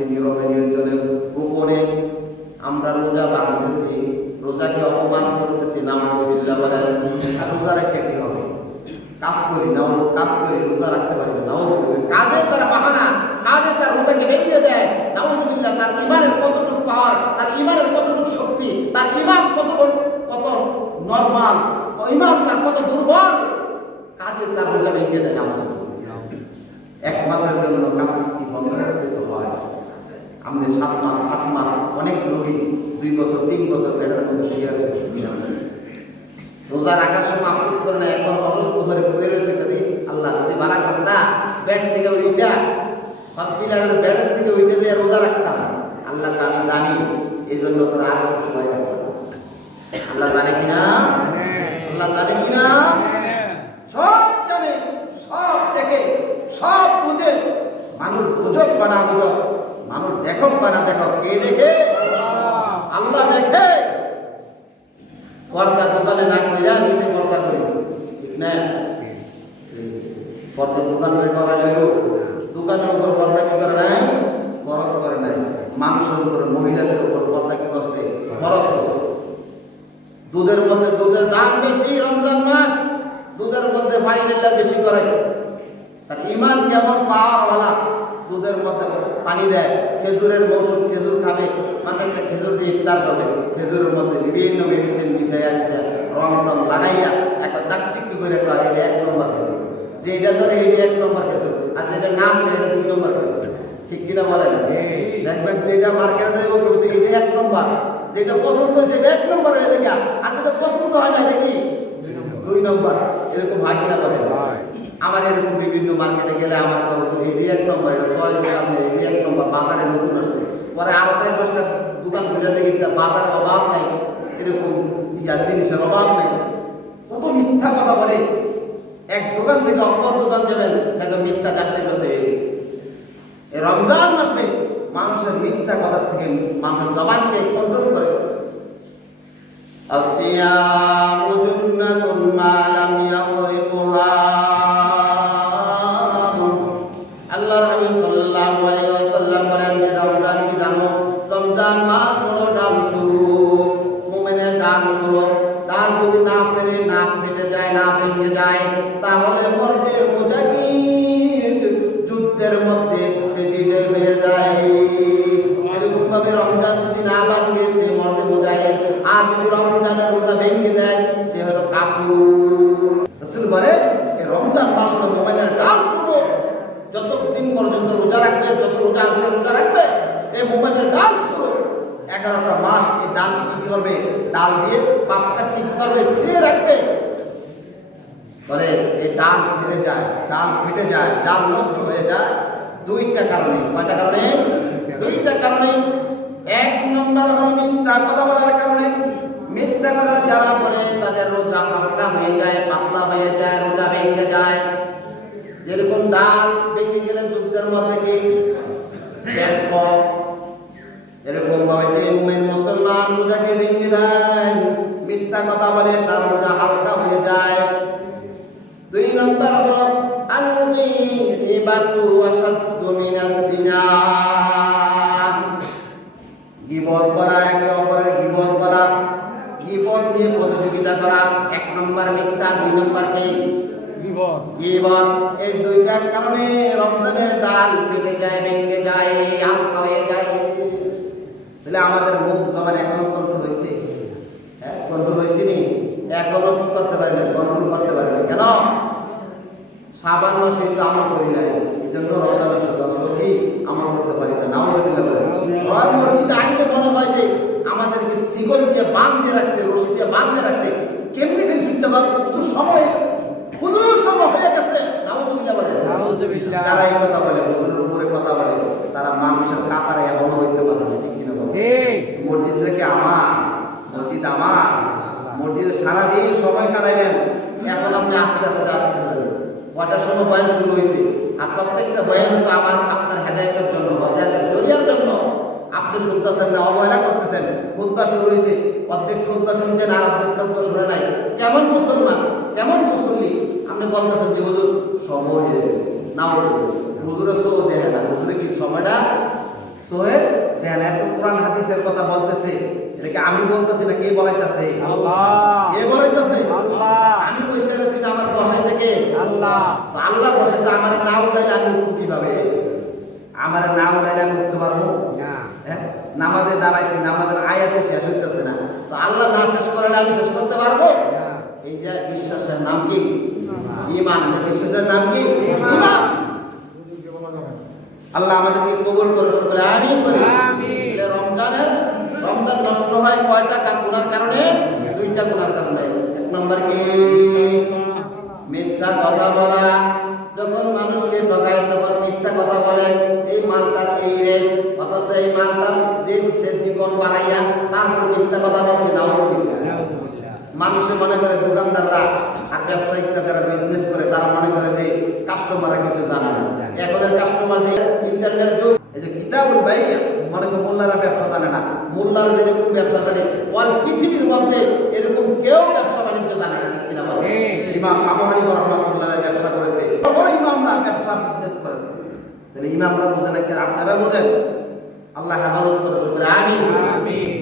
করতেছি নীরবে নির্জনে গোপনে, আমরা রোজা ভাঙতেছি, রোজাকে অপমান করতেছি, নাউজুবিল্লাহ বলেন। আর রোজা রাখতে কি হবে? কাজ করি রোজা রাখতে পারি না, নাউজুবিল্লাহ। কাজের তার বাহানা, কাজের তার রোজাকে ভেঙে দেয়, নাউজুবিল্লাহ। তার ইমানের কতটুকু পাওয়ার, তার ইমানের কতটুকু শক্তি, তার ইমান কত নরমাল, ইমান তার কত দুর্বল, কাজের তার রোজা ভেঙে দেয়, নাউজুবিল্লাহ। এক মাসের জন্য কাজ কি বন্ধ করতে হয়? আমাদের 7 মাস 8 মাস, অনেক রোগী 2 বছর 3 বছর পেটের মধ্যে শুয়ে আছে। রোজা রাখার সময় আফসোস করে না, এখন অসুস্থ হয়ে পড়ে রয়েছে। যদি আল্লাহ যদি বালা করতা, বেড থেকে উঠা, হসপিটালের বেডের থেকে উঠে দিয়ে রোজা রাখতাম। আল্লাহ তো আমি জানি, এই জন্য তোর আর একটু সময় রাখতাম। আল্লাহ জানে কিনা? আল্লাহ জানে কিনা? সব জানে, সব দেখে, সব বুঝে। মানুষ বুঝক বা না বুঝক, মানুষ দেখক বা না দেখক, কে দেখে? আল্লাহ দেখে। পর্দা দোকানে না কইরা নিজে পর্দা করি, ঠিক না? পর্দা দোকানে করা গেল, দোকানের উপর পর্দা কি করে নাই? খরচ করে নাই। মানুষের উপর, মহিলাদের উপর পর্দা কি করছে? খরচ করছে। দুধের মধ্যে দুধের দাম বেশি, রমজান মাস দুধের মধ্যে ফাইনাল্লা বেশি করে। তার ইমান কেমন পাওয়ারওয়ালা, দুধের মধ্যে পানি দেয়। খেজুরের মৌসুম, খেজুর খাবে, মানুষটা খেজুর দিয়ে ইফতার করবে। খেজুরের মধ্যে বিভিন্ন মেডিসিন মিশাইয়া রং টং লাগাইয়া একটা চাকচিক্কি করে কয় এটা 1 নম্বর খেজুর, যেটা ধরে এটা 1 নম্বর খেজুর, আর যেটা না ধরে এটা 2 নম্বর খেজুর। ঠিক কিনা বলেন? দেখবেন যেটা মার্কেটে দেবো এটা 1 নম্বর, যেটা পছন্দ সেটা 1 নম্বর হয়ে দেখা, আর যেটা পছন্দ হয় না এটা কি 2 নম্বর। এরকম হয় কিনা বলেন? আমার এরকম বিভিন্ন মার্কেটে গেলে আমার এটি 1 নম্বর, এটা 6 সামনে এটি 1 নম্বর, বাজারে নতুন আসছে। পরে আরো 4-5টা দোকান ঘুরে দেখি বাজারের অভাব নাই, এরকম জিনিসের অভাব নেই। কত মিথ্যা কথা বলে। এক দোকান থেকে অপর দোকান যাবেন, দেখো মিথ্যা যাচাই বাছাই হয়ে গেছে। এই রমজান মাসে মানুষের মিথ্যা কথা থেকে মানুষের জবানকে কন্ট্রোল করে। আসিয়ামু জুন্নাতুন মা লাম ইয়াখরিকুহা। আল্লাহর নবী সাল্লাল্লাহু আলাইহি ওয়াসাল্লাম বলেন যে রমজান কি জানো? রমজান মাস হলো ডাল শুরু, মুমিনের ডাল শুরু। ডাল যদি না ফেটে যায়, না ভেঙে যায়, তাহলে মর্দে মুজাহিদ যুদ্ধের মধ্যে সে বিজয় হয়ে যায়। এরকম ভাবে রমজান যদি না ভাঙে সে মর্দে মুজাহিদ, আর যদি রমজানের রোজা ভেঙে দেয় সে হলো কাফির। রাসূল বলে এই রমজান মাস হলো মুমিনের ডাল শুরু। যতদিন পর্যন্ত রোজা রাখবে, যত রোজা আসবে রোজা রাখবে, এই মুমিনের ডাল শুরু। 11টা মাস এই ডাল কি করবে? ডাল দিয়ে পাপ কাজ কি করবে? ফিরিয়ে রাখবে। বলে এই ডাল ফিরে যায়, ডাল ফেটে যায়, ডাল নষ্ট হয়ে যায় 2টা কারণে। কয়টা কারণে? 2টা কারণে। 1 নম্বর হলো মিথ্যা কথা বলার কারণে। মিথ্যা কথা যারা বলে তাদের রোজা হালকা হয়ে যায়, পাতলা হয়ে যায়, রোজা ভেঙে যায়। যেরকম ডাল ভেঙে গেলে যুদ্ধের মধ্যে কি ব্যর্থ, এরকম ভাবে যে মুমিন মুসলমান রোজাকে ভেঙে দেয়, মিথ্যা কথা বলে, তার রোজা হালকা হয়ে যায়। 2 নম্বর হলো আল-গীবাতু আশাদ্দু মিনাজ জিনা। গীবত করা, একে অপরের গীবত করা, গীবত নিয়ে প্রতিযোগিতা করা 1 নম্বর মিথ্যা। 2 নম্বর কি? গীবত। এই 2টার কারণে রমজানের ডাল ফেটে যায়, ভেঙে যায়, হালকা হয়ে যায়। তাহলে আমাদের মুখ জবান এখনো কন্ট্রোল হয়েছে? হ্যাঁ, কন্ট্রোল হয়েছে নি? এখনো কি করতে পারি না? কন্ট্রোল করতে পারি না। কেন? শাবান মাসে তো আমল করি নাই, এই জন্য রমজান মাসে কি আমল করতে পারি না। নাউজুবিল্লাহ বলেন। মসজিদে আইতে মনে হয় যে আমাদেরকে শিকল দিয়ে বাঁধে রাখছে, রশি দিয়ে বাঁধে রাখছে। কেমনি করে ছুটতে পারবো? হুজুর সময় হয়ে গেছে, হুজুর সময় হয়ে গেছে। নাউজুবিল্লাহ বলেন। যারা এই কথা বলে, হুজুরের উপরে কথা বলে, তারা মানুষের কাতারে এখনো হইতে পারে না। ঠিক কিনা বলেন? মসজিদ থেকে আমার, মসজিদ আমার, মসজিদে সারাদিন সময় কাটাইলেন, এখন আপনি আস্তে আস্তে আসতে যাবেন। কটার সময় বয়ান শুরু হয়েছে, আর প্রত্যেকটা বয়ান তো আমার আপনার হেদায়েতের জন্য, হেদায়েতের জরিয়ার জন্য। আপনি শুনতেছেন না, অবহেলা করতেছেন। খুতবা শুরু হয়েছে, অর্ধেক খুতবা শুনছেন আর অর্ধেক খুতবা শুনে নাই। কেমন মুসলমান, কেমন মুসল্লি? আপনি বলতেছেন যে হুজুর সময় হয়ে গেছে। না, হুজুরের সব দেখে না, হুজুরে কি সময়টা সোহেল দেন এত কোরআন হাদিসের কথা বলতেছে, এটাকে আমি বলতেছি না কে বলাইতেছে? আল্লাহ। কে বলাইতেছে? আল্লাহ। আমি বসে রয়েছি না, আমার বসাইছে কে? আল্লাহ। তো আল্লাহ বসেছে, আমার না উঠাইলে আমি উঠবো কিভাবে? আমার না উঠাইলে আমি উঠতে পারবো? না। হ্যাঁ, নামাজে দাঁড়াইছি, নামাজের আয়াতে শেষ হইতেছে না, তো আল্লাহ না শেষ করালে আমি শেষ করতে পারবো? এই যে বিশ্বাসের নাম কি? ঈমান। বিশ্বাসের নাম কি? ঈমান। আল্লাহ আমাদেরকে কবুল করে, শুকর আমিন বলি। আমিন। রমজান নষ্ট হয় কয়টা গুনার কারণে? দুইটা গুনার কারণে। এক নম্বর কি? মিথ্যা কথা বলা। যখন মানুষকে ঠকায় তখন মিথ্যা কথা বলে, এই মালটার এই রেট, অথচ এই মালটার রেট সে দ্বিগুণ বাড়াইয়া তারপর মিথ্যা কথা বলছে। নাউজুবিল্লাহ। মানুষে মনে করে দোকানদাররা আর ব্যবসায়িকরা যারা বিজনেস করে তারা মনে করে যে কাস্টমাররা কিছু জানে না। এখনের কাস্টমার যে ইন্টারনেট যুগ, এই যে কিতাবুল বাইয়া, মনে করে মোল্লারা ব্যবসা জানে না। মোল্লারা যেরকম ব্যবসা জানে, অল পৃথিবীর মধ্যে এরকম কেউ ব্যবসা বাণিজ্য জানে না। ঠিক কিনা বলো? ইমাম আবু হানিফা রাহমাতুল্লাহ ব্যবসা করেছে, বড় ইমামরা ব্যবসা বিজনেস করেছে। তাহলে ইমামরা বোঝে না, আপনারা বোঝেন? আল্লাহ হেফাজত করে, শুকর আমিন। আমিন।